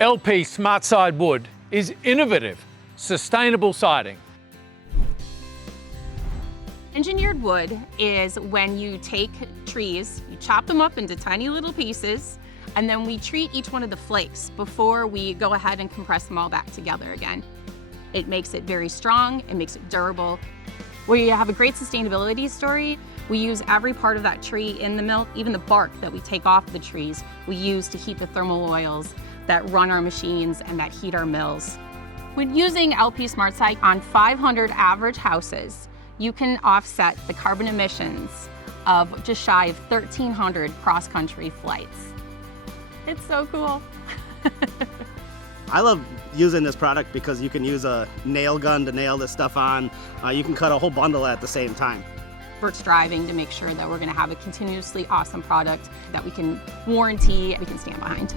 LP SmartSide wood is innovative, sustainable siding. Engineered wood is when you take trees, you chop them up into tiny little pieces, and then we treat each one of the flakes before we go ahead and compress them all back together again. It makes it very strong, it makes it durable. We have a great sustainability story. We use every part of that tree in the mill, even the bark that we take off the trees, we use to heat the thermal oils that run our machines and that heat our mills. When using LP SmartSide on 500 average houses, you can offset the carbon emissions of just shy of 1,300 cross-country flights. It's so cool. I love using this product because you can use a nail gun to nail this stuff on. You can cut a whole bundle at the same time. We're striving to make sure that we're going to have a continuously awesome product that we can warranty, we can stand behind.